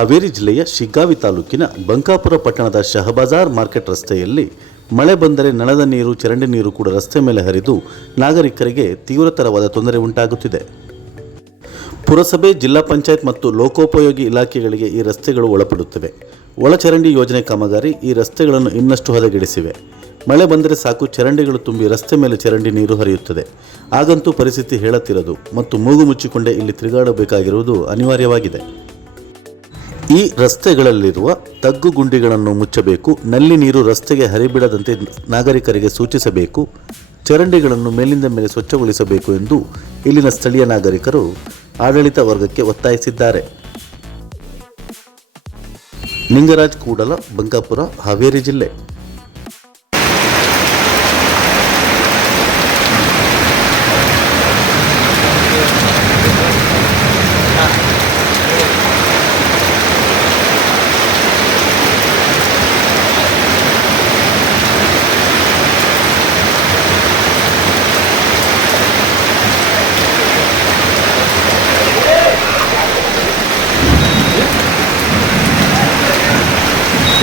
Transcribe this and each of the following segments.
ಹಾವೇರಿ ಜಿಲ್ಲೆಯ ಶಿಗ್ಗಾವಿ ತಾಲೂಕಿನ ಬಂಕಾಪುರ ಪಟ್ಟಣದ ಶಹಬಾಜಾರ್ ಮಾರ್ಕೆಟ್ ರಸ್ತೆಯಲ್ಲಿ ಮಳೆ ಬಂದರೆ ನಳದ ನೀರು, ಚರಂಡಿ ನೀರು ಕೂಡ ರಸ್ತೆ ಮೇಲೆ ಹರಿದು ನಾಗರಿಕರಿಗೆ ತೀವ್ರತರವಾದ ತೊಂದರೆ ಉಂಟಾಗುತ್ತಿದೆ. ಪುರಸಭೆ, ಜಿಲ್ಲಾ ಪಂಚಾಯತ್ ಮತ್ತು ಲೋಕೋಪಯೋಗಿ ಇಲಾಖೆಗಳಿಗೆ ಈ ರಸ್ತೆಗಳು ಒಳಪಡುತ್ತವೆ. ಒಳಚರಂಡಿ ಯೋಜನೆ ಕಾಮಗಾರಿ ಈ ರಸ್ತೆಗಳನ್ನು ಇನ್ನಷ್ಟು ಹದಗೆಡಿಸಿವೆ. ಮಳೆ ಬಂದರೆ ಸಾಕು ಚರಂಡಿಗಳು ತುಂಬಿ ರಸ್ತೆ ಮೇಲೆ ಚರಂಡಿ ನೀರು ಹರಿಯುತ್ತದೆ. ಆಗಂತೂ ಪರಿಸ್ಥಿತಿ ಹೇಳತ್ತಿರದು ಮತ್ತು ಮೂಗು ಮುಚ್ಚಿಕೊಂಡೇ ಇಲ್ಲಿ ತಿರುಗಾಡಬೇಕಾಗಿರುವುದು ಅನಿವಾರ್ಯವಾಗಿದೆ. ಈ ರಸ್ತೆಗಳಲ್ಲಿರುವ ತಗ್ಗು ಗುಂಡಿಗಳನ್ನು ಮುಚ್ಚಬೇಕು. ನಲ್ಲಿ ನೀರು ರಸ್ತೆಗೆ ಹರಿಬಿಡದಂತೆ ನಾಗರಿಕರಿಗೆ ಸೂಚಿಸಬೇಕು. ಚರಂಡಿಗಳನ್ನು ಮೇಲಿಂದ ಮೇಲೆ ಸ್ವಚ್ಛಗೊಳಿಸಬೇಕು ಎಂದು ಇಲ್ಲಿನ ಸ್ಥಳೀಯ ನಾಗರಿಕರು ಆಡಳಿತ ವರ್ಗಕ್ಕೆ ಒತ್ತಾಯಿಸಿದ್ದಾರೆ. ನಿಂಗರಾಜ್ ಕೂಡಲ ಬಂಕಾಪುರ ಹಾವೇರಿ ಜಿಲ್ಲೆ.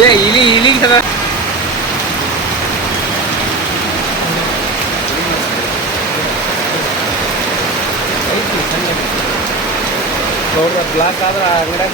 ಏ ಇಲಿ ಇಲಿಗೆ ಸದ ನೋಡ್ರಿ ಬ್ಲಾಕ್ ಆದ್ರೆ ಆ ಅಂಗಡ್ಯಾಗ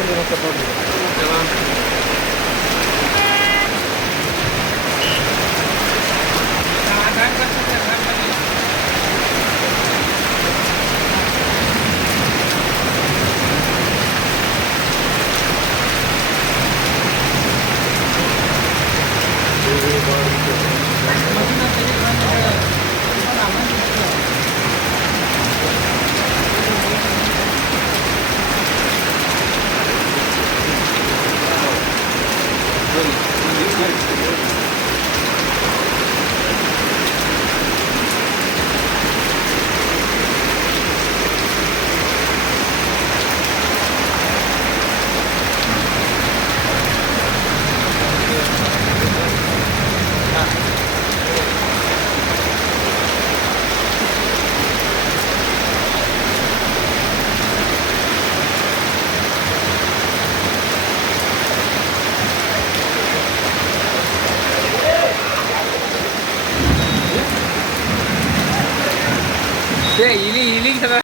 对，一粒一粒的。